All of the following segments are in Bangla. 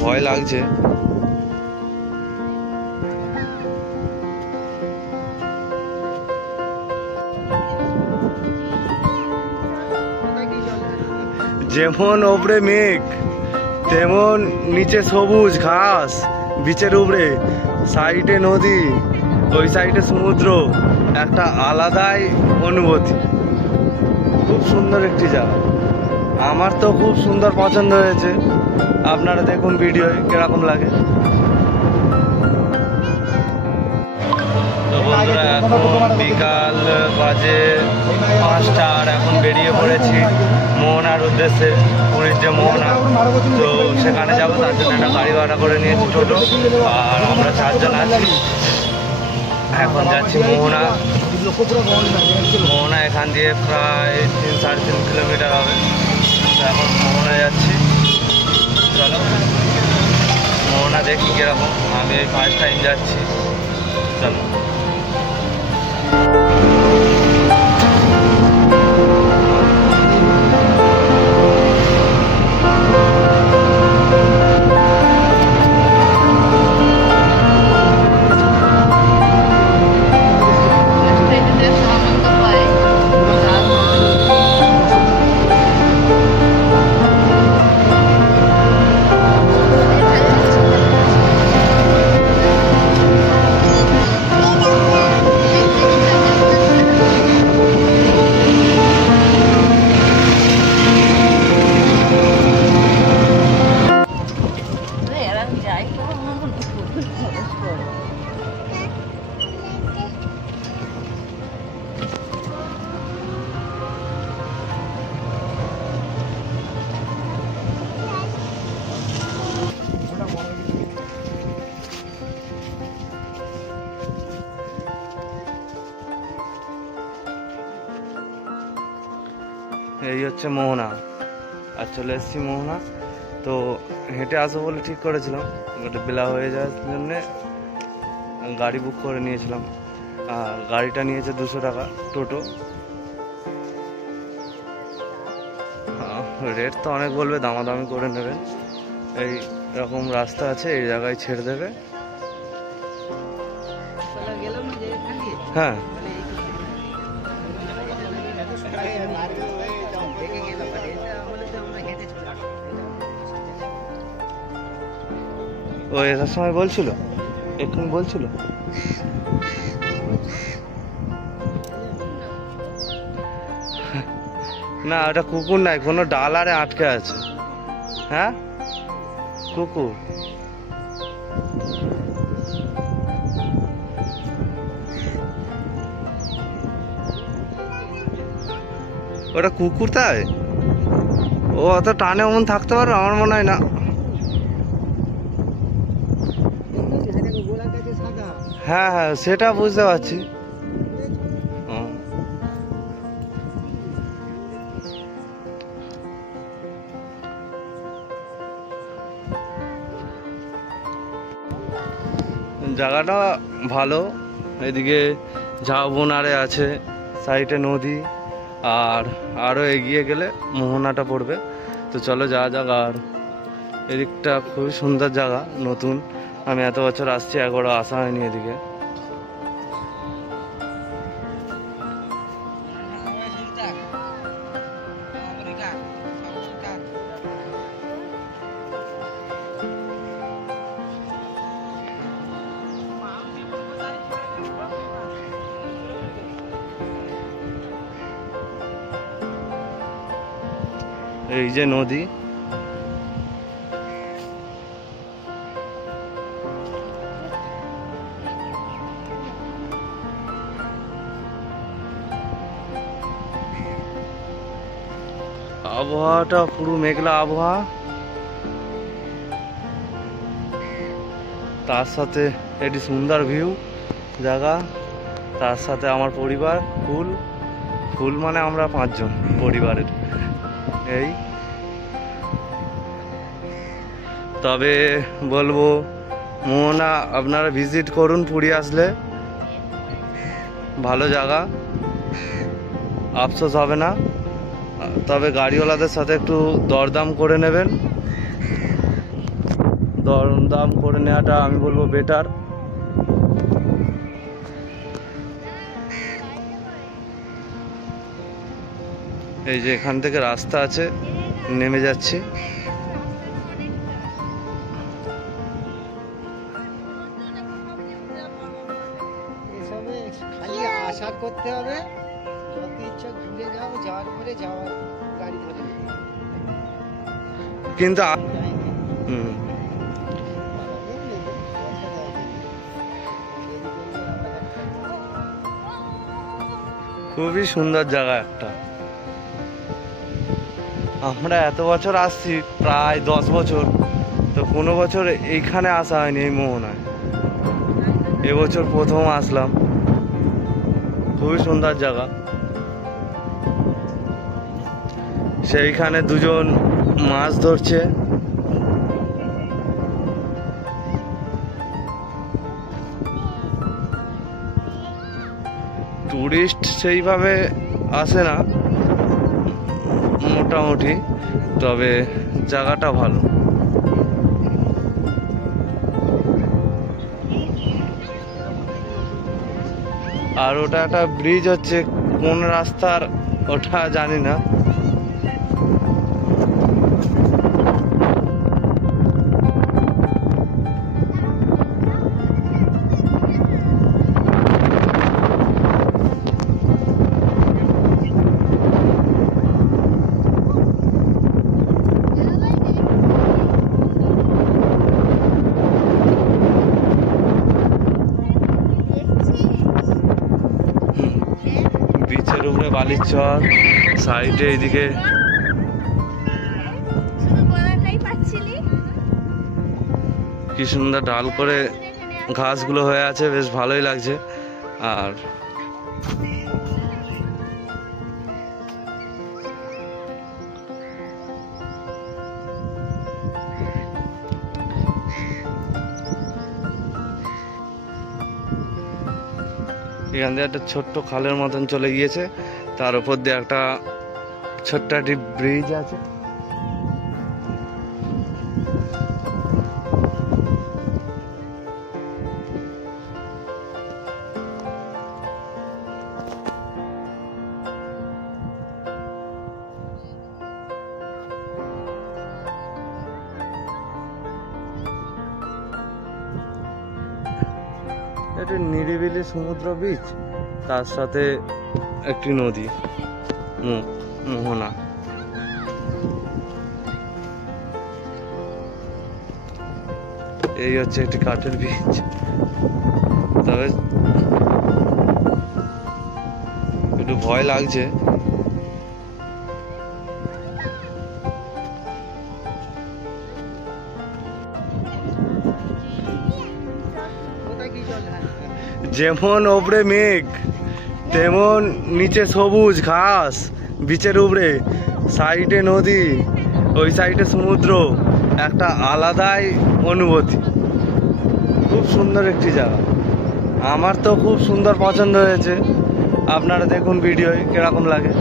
ভয় লাগছে। যেমন ওপরে মেঘ তেমন নিচে সবুজ ঘাস, বিচের উপরে সাইডে নদী, ওই সাইডে সমুদ্র, একটা আলাদাই অনুভূতি। খুব সুন্দর একটি জায়গা, আমার তো খুব সুন্দর পছন্দ হয়েছে। আপনারা দেখুন ভিডিও কিরকম লাগে। তো বন্ধুরা এখন বিকাল বাজে 5টা, আর এখন বেরিয়ে পড়েছি মোহনার উদ্দেশ্যে। পুরীর যে মোহনা, তো সেখানে যাবো, তার জন্য একটা গাড়ি ভাড়া করে নিয়েছি টোটো, আর আমরা 4 জন আছি। এখন যাচ্ছি মোহনা। মোহনা এখান দিয়ে প্রায় 3-3.5 কিলোমিটার হবে। তো এখন মোহনা যাচ্ছি, চলো মোহনা দেখি কিরকম। আমি এই ফার্স্ট টাইম যাচ্ছি, চলো। এই হচ্ছে মোহনা, আর চলে এসেছি মোহনা। তো হেঁটে আসবো বলে ঠিক করেছিলাম, বেলা হয়ে যাওয়ার জন্যে গাড়ি বুক করে নিয়েছিলাম। আর গাড়িটা নিয়েছে 200 টাকা টোটো। রেট তো অনেক বলবে, দামাদামি করে নেবেন। এই রকম রাস্তা আছে, এই জায়গায় ছেড়ে দেবে। হ্যাঁ, ও এটার সময় বলছিল, এক্ষুনি বলছিল। না, ওটা কুকুর নাই, কোনো ডালারে আটকে আছে। হ্যাঁ, কুকুর। ওটা কুকুর, তাই ও অত টানে অমন থাকতে পারবে? আমার মনে হয় না। হ্যাঁ হ্যাঁ, সেটা বুঝতে পারছি। জায়গাটা ভালো, এদিকে ঝাউবনারে আছে, সাইডে নদী, আর আরও এগিয়ে গেলে মোহনাটা পড়বে। তো চলো যাওয়া যাক। আর এদিকটা খুবই সুন্দর জায়গা, নতুন। আমি এত বছর আসছি, একবারও আসা হয়নি এদিকে। এই যে নদী, আবহাওয়াটা পুরো মেঘলা আবহাওয়া, তার সাথে একটি সুন্দর ভিউ জায়গা, তার সাথে আমার পরিবার। ফুল মানে আমরা 5 জন পরিবারের। এই তবে বলবো মোহনা আপনারা ভিজিট করুন, পুরী আসলে ভালো জায়গা, আফসোস হবে না। তবে গাড়িওয়ালাদের সাথে একটু দরদাম করে নেবেন। দরদাম করে নেওয়াটা আমি বলবো বেটার। এই যে এখান থেকে রাস্তা আছে, নেমে যাচ্ছি। খালি আশা করতে হবে, যত ইচ্ছা ঘুরে যাও, যাওয়ার পরে যাওয়ার গাড়ি ধরে কিন্তু খুবই সুন্দর জায়গা একটা। আমরা এত বছর আসছি, প্রায় 10 বছর, তো কোনো বছর এইখানে আসা হয়নি এই মোহনায়। এবছর প্রথম আসলাম। খুবই সুন্দর জায়গা। সেইখানে দুজন মাছ ধরছে। টুরিস্ট সেইভাবে আসে না মোটামুটি, তবে জায়গাটা ভালো। আর ওটা একটা ব্রিজ হচ্ছে, কোন রাস্তার ওটা জানি না। বিচের উপরে বালির চর, সাইডে এইদিকে কি সুন্দর ডাল করে ঘাসগুলো হয়ে আছে, বেশ ভালোই লাগছে। আর এখান দিয়ে একটা ছোট্ট খালের মতন চলে গিয়েছে, তার উপর দিয়ে একটা ছোট্ট একটি ব্রিজ আছে। এটা নিরিবিলি সমুদ্র বিচ, তার সাথে একটি নদী মোহনা। এই হচ্ছে একটি কাঠের বিচ। তবে একটু ভয় লাগছে। যেমন ওপরে মেঘ, তেমন নিচে সবুজ ঘাস, বিচের উপরে সাইডে নদী, ওই সাইডে সমুদ্র, একটা আলাদাই অনুভূতি। খুব সুন্দর একটি জায়গা। আমার তো খুব সুন্দর পছন্দ হয়েছে। আপনারা দেখুন ভিডিওয় কিরকম লাগে।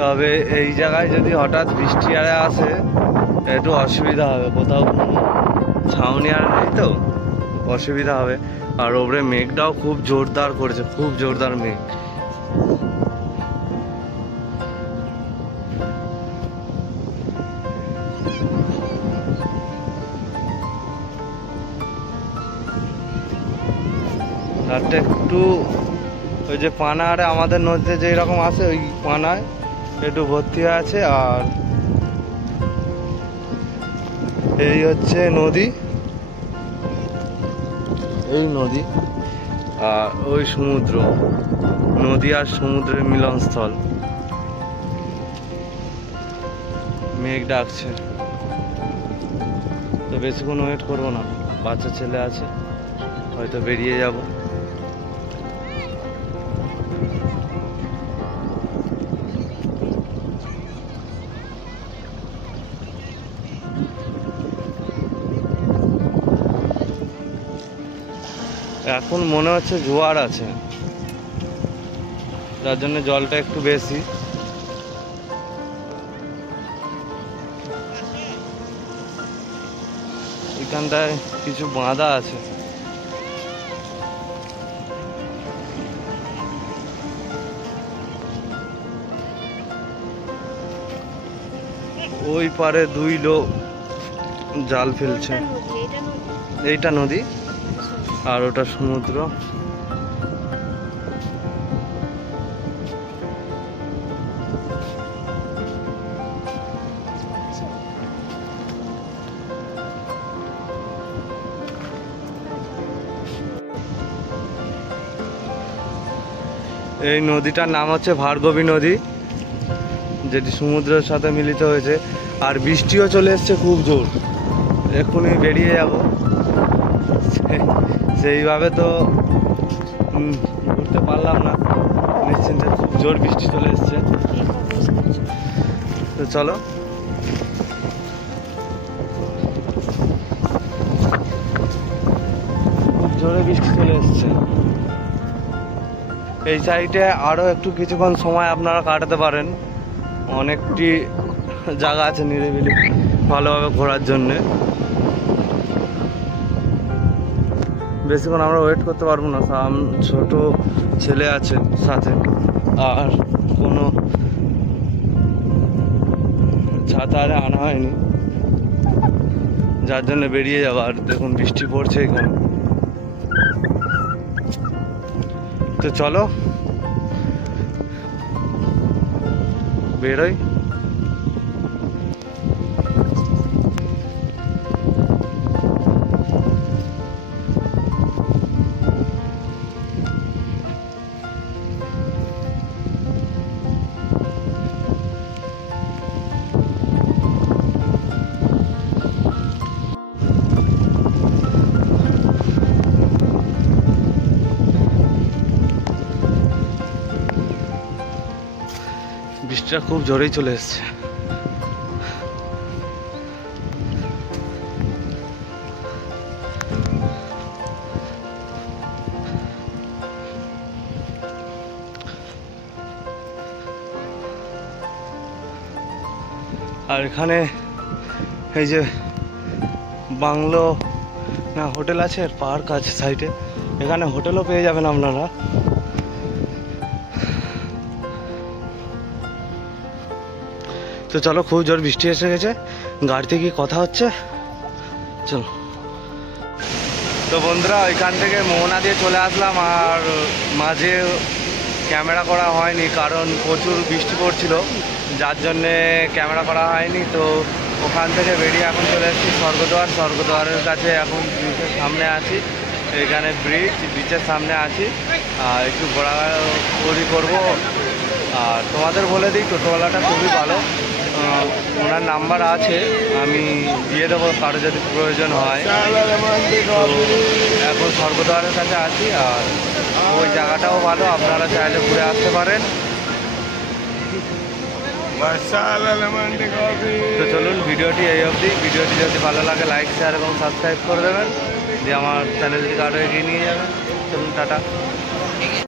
তবে এই জায়গায় যদি হঠাৎ বৃষ্টি আরে আসে, একটু অসুবিধা হবে। কোথাও ছাউনি আর নেই, তো অসুবিধা হবে। আর ওপরে মেঘটাও খুব জোরদার করেছে, খুব জোরদার মেঘ। রাতটা একটু ওই যে পানাড়ে আমাদের নদীতে যেই রকম আছে, ওই পানায় একটু ভর্তি আছে। আর এই হচ্ছে নদী, এই নদী আর ওই সমুদ্র। নদী আর সমুদ্রের মিলনস্থল। মেঘ ডাকছে, তো বেশিক্ষণ ওয়েট করবো না, বাচ্চা ছেলে আছে, হয়তো বেরিয়ে যাব। এখন মনে হচ্ছে জোয়ার আছে, যার জন্য জলটা একটু বেশি। এখানটায় কিছু বাঁধা আছে। ওই পারে দুই লোক জাল ফেলছে। এইটা নদী আর ওটা সমুদ্র। এই নদীটার নাম হচ্ছে ভার্গবী নদী, যেটি সমুদ্রের সাথে মিলিত হয়েছে। আর বৃষ্টিও চলে এসছে খুব জোর, এক্ষুনি বেরিয়ে যাব। সেইভাবে তো ঘুরতে পারলাম না নিশ্চিন্তে, খুব জোর বৃষ্টি চলে এসছে। তো চলো, খুব জোরে বৃষ্টি চলে এসছে। এই সাইডে আরও একটু কিছুক্ষণ সময় আপনারা কাটাতে পারেন, অনেকটি জায়গা আছে নিরিবিলি ভালোভাবে ঘোরার জন্যে। বেশিক্ষণ আমরা ওয়েট করতে পারবো না, ছোট ছেলে আছে সাথে, আর কোনো ছাতা আরে আনা হয়নি, যার জন্য বেরিয়ে যাবো। আর দেখুন বৃষ্টি পড়ছে এখানে। তো চলো বেরোই। বৃষ্টিটা খুব জোরেই চলে এসছে। আর এখানে এই যে বাংলো না হোটেল আছে, আর পার্ক আছে সাইডে, এখানে হোটেলও পেয়ে যাবেন আপনারা। তো চলো, খুব জোর বৃষ্টি এসে গেছে, গাড়িতে গিয়ে কথা হচ্ছে, চলো। তো বন্ধুরা, ওইখান থেকে মোহনা দিয়ে চলে আসলাম, আর মাঝে ক্যামেরা করা হয়নি কারণ প্রচুর বৃষ্টি পড়ছিল, যার জন্যে ক্যামেরা করা হয়নি। তো ওখান থেকে বেরিয়ে এখন চলে এসেছি স্বর্গদ্বারের কাছে, এখন ব্রিজের সামনে আছি। এখানে বিচের সামনে আছি, আর একটু ঘোরাঘুরি করবো। আর তোমাদের বলে দিই, টোটোওয়ালাটা খুবই ভালো, ওনার নাম্বার আছে, আমি দিয়ে দেবো কারো যদি প্রয়োজন হয়। এখন স্বর্গদ্বারের কাছে আছি, আর ওই জায়গাটাও ভালো, আপনারা চাইলে ঘুরে আসতে পারেন। তো চলুন, ভিডিওটি এই অবধি। ভিডিওটি যদি ভালো লাগে লাইক, শেয়ার এবং সাবস্ক্রাইব করে দেবেন, দিয়ে আমার চ্যানেলটিকে আরও এগিয়ে নিয়ে যাবেন। চলুন, টাটা।